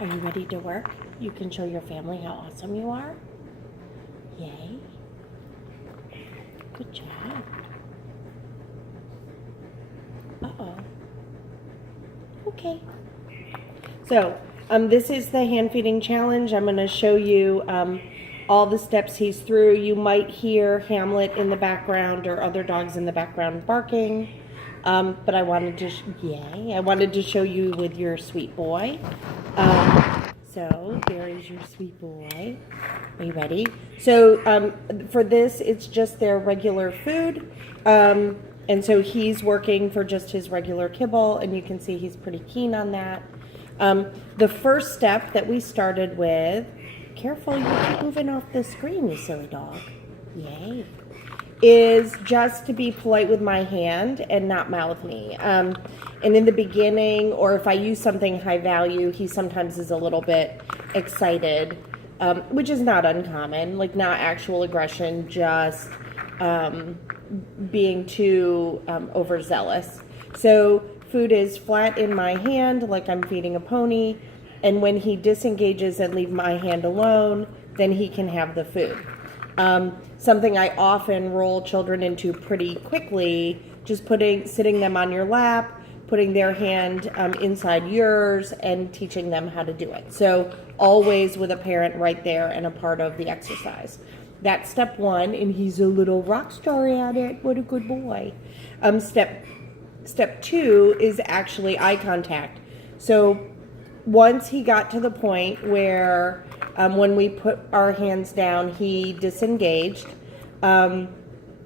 Are you ready to work? You can show your family how awesome you are? Yay. Good job. Uh-oh. Okay. So, this is the hand feeding challenge. I'm going to show you all the steps he's through. You might hear Hamlet in the background or other dogs in the background barking. But I wanted to show you with your sweet boy. So there is your sweet boy. Are you ready? So for this, it's just their regular food. And so he's working for just his regular kibble, and you can see he's pretty keen on that. The first step that we started with, careful, you keep moving off the screen, you silly dog. Yay. Is just to be polite with my hand and not mouth me. And in the beginning, or if I use something high value, he sometimes is a little bit excited, which is not uncommon, like not actual aggression, just being too overzealous. So food is flat in my hand, like I'm feeding a pony, and when he disengages and leave my hand alone, then he can have the food. Something I often roll children into pretty quickly, just sitting them on your lap, putting their hand inside yours, and teaching them how to do it. So always with a parent right there and a part of the exercise. That's step one, and he's a little rock star at it. What a good boy. Step two is actually eye contact. So once he got to the point where when we put our hands down, he disengaged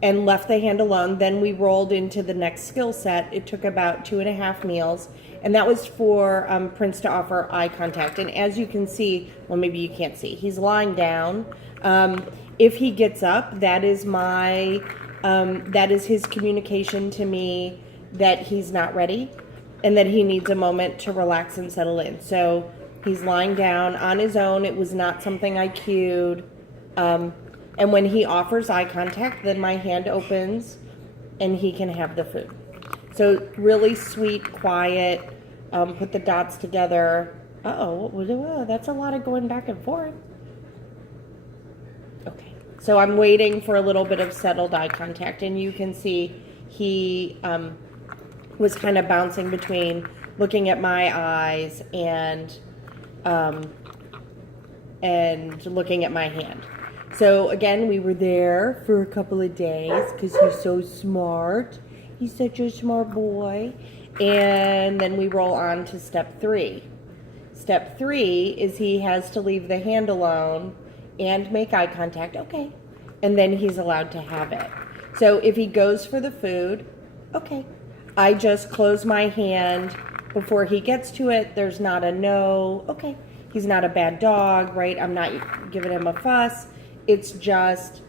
and left the hand alone. Then we rolled into the next skill set. It took about 2.5 meals, and that was for Prince to offer eye contact. And as you can see, well, maybe you can't see, he's lying down. If he gets up, that is his communication to me that he's not ready and that he needs a moment to relax and settle in. So he's lying down on his own. It was not something I cued. And when he offers eye contact, then my hand opens and he can have the food. So really sweet, quiet, put the dots together. Uh-oh, that's a lot of going back and forth. Okay, so I'm waiting for a little bit of settled eye contact, and you can see he was kind of bouncing between looking at my eyes and looking at my hand. So again, we were there for a couple of days because he's so smart. He's such a smart boy. And then we roll on to step three. Step three is he has to leave the hand alone and make eye contact. Okay. And then he's allowed to have it. So if he goes for the food, okay. I just close my hand before he gets to it. There's not a no. Okay. He's not a bad dog, right? I'm not giving him a fuss. It's just,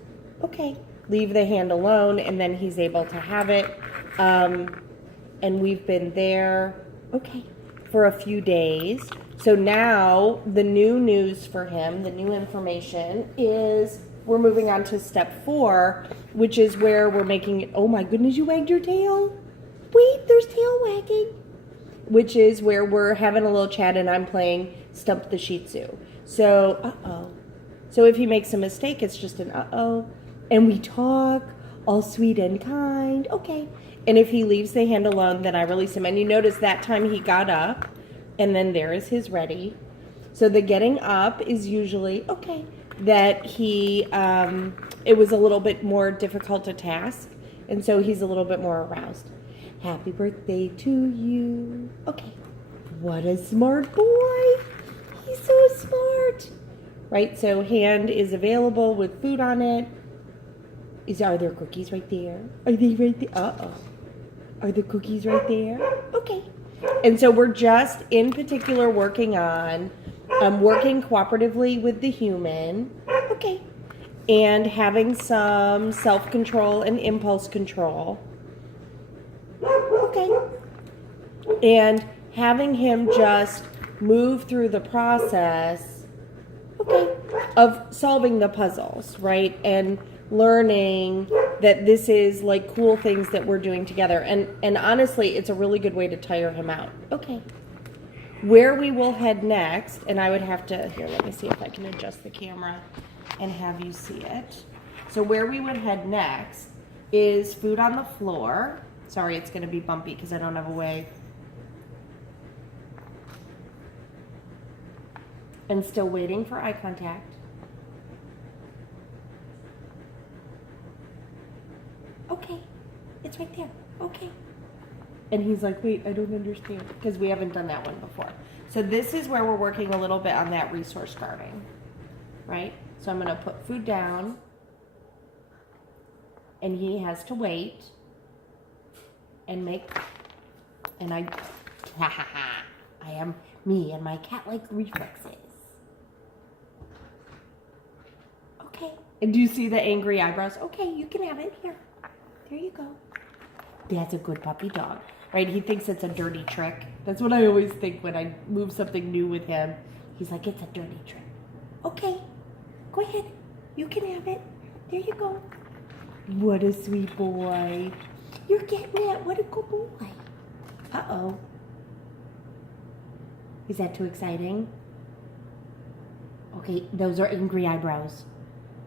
okay, leave the hand alone, and then he's able to have it. And we've been there, okay, for a few days. So now the new news for him, the new information is we're moving on to step 4, which is where we're making it. Oh my goodness, you wagged your tail. Wait, there's tail wagging. Which is where we're having a little chat and I'm playing Stump the Shih Tzu. So, uh-oh. So if he makes a mistake, it's just an uh-oh. And we talk, all sweet and kind. Okay. And if he leaves the hand alone, then I release him. And you notice that time he got up, and then there is his ready. So the getting up is usually, okay, that he, it was a little bit more difficult to task. And so he's a little bit more aroused. Happy birthday to you. Okay. What a smart boy. He's so smart. Right? So hand is available with food on it. Are there cookies right there? Are they right there? Uh-oh. Are the cookies right there? Okay. And so we're just in particular working on working cooperatively with the human. Okay. And having some self-control and impulse control. Okay. And having him just move through the process, okay, of solving the puzzles, right? And learning that this is like cool things that we're doing together. And honestly, it's a really good way to tire him out. Okay. where we will head next, and I would have to, here, let me see if I can adjust the camera and have you see it. So where we would head next is food on the floor. Sorry, it's going to be bumpy because I don't have a way. And still waiting for eye contact. Okay, it's right there. Okay. And he's like, wait, I don't understand, because we haven't done that one before. So this is where we're working a little bit on that resource guarding, right? So I'm going to put food down, and he has to wait and make, and I am me and my cat-like reflexes. Okay. And do you see the angry eyebrows? Okay, you can have it. Here. There you go. That's a good puppy dog, right? He thinks it's a dirty trick. That's what I always think when I move something new with him. He's like, it's a dirty trick. Okay, go ahead. You can have it. There you go. What a sweet boy. You're getting it. What a good boy. Uh-oh. Is that too exciting? Okay, those are angry eyebrows.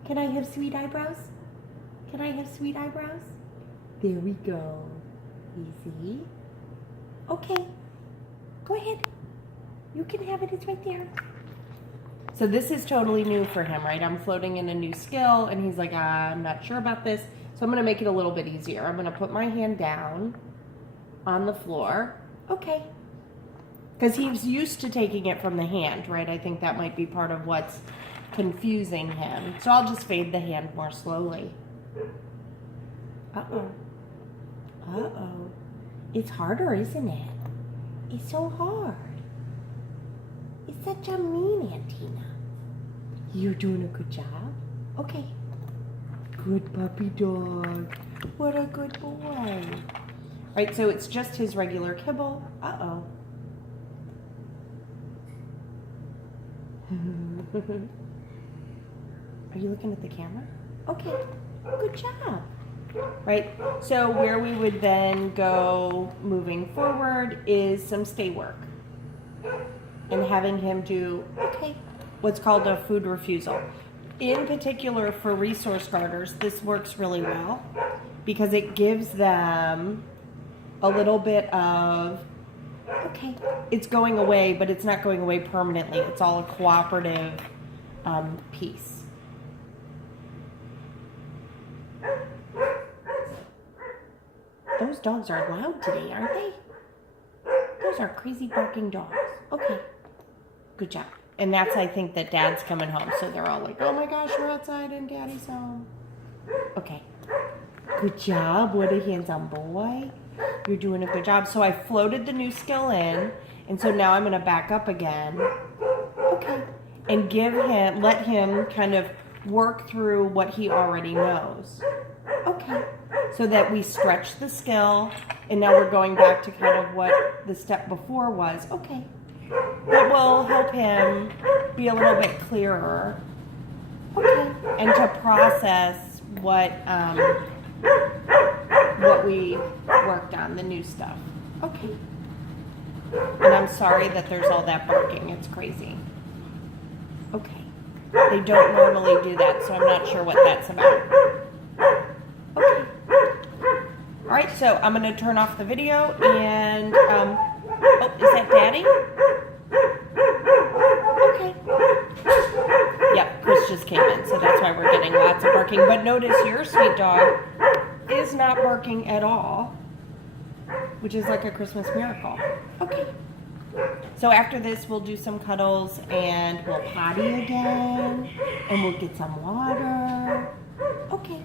Can I have sweet eyebrows? Can I have sweet eyebrows? There we go. Easy. Okay. Go ahead. You can have it. It's right there. So this is totally new for him, right? I'm floating in a new skill, and he's like, I'm not sure about this. So I'm going to make it a little bit easier. I'm going to put my hand down on the floor. Okay. Because he's used to taking it from the hand, right? I think that might be part of what's confusing him. So I'll just fade the hand more slowly. Uh-oh. Uh-oh. It's harder, isn't it? It's so hard. It's such a mean Antina. You're doing a good job. Okay. Good puppy dog. What a good boy. Right, so it's just his regular kibble. Uh-oh. Are you looking at the camera? Okay. Good job. Right, so where we would then go moving forward is some stay work. And having him do, okay, what's called a food refusal. In particular for resource guarders, this works really well because it gives them a little bit of, okay, it's going away, but it's not going away permanently. It's all a cooperative piece. Those dogs are loud today, aren't they? Those are crazy barking dogs. Okay. Good job. And that's, I think, that Dad's coming home. So they're all like, oh my gosh, we're outside and Daddy's home. Okay. Good job. What a handsome boy. You're doing a good job. So I floated the new skill in. And so now I'm going to back up again. Okay. And let him kind of work through what he already knows. Okay. So that we stretch the skill, and now we're going back to kind of what the step before was. Okay. That will help him be a little bit clearer. Okay. And to process what we worked on, the new stuff. Okay. And I'm sorry that there's all that barking. It's crazy. Okay. They don't normally do that, so I'm not sure what that's about. Okay. All right, so I'm going to turn off the video and, oh, is that Daddy? Okay. Yep, Chris just came in, so that's why we're getting lots of barking. But notice your sweet dog is not barking at all, which is like a Christmas miracle. Okay. So after this, we'll do some cuddles and we'll potty again and we'll get some water. Okay.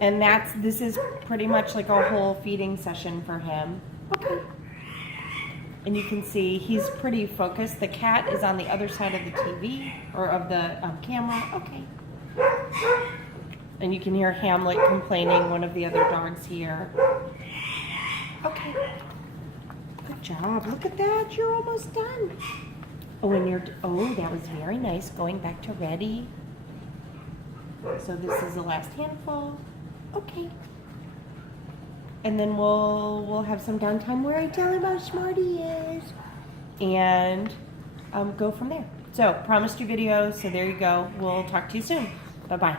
And this is pretty much like a whole feeding session for him. Okay. And you can see he's pretty focused. The cat is on the other side of the TV or of the camera. Okay. And you can hear Hamlet complaining, one of the other dogs here. Okay. Good job. Look at that. You're almost done. Oh, and that was very nice. Going back to ready. So this is the last handful. Okay. And then we'll have some downtime where I tell him how smart he is. and go from there. So promised you videos, so there you go. We'll talk to you soon. Bye-bye.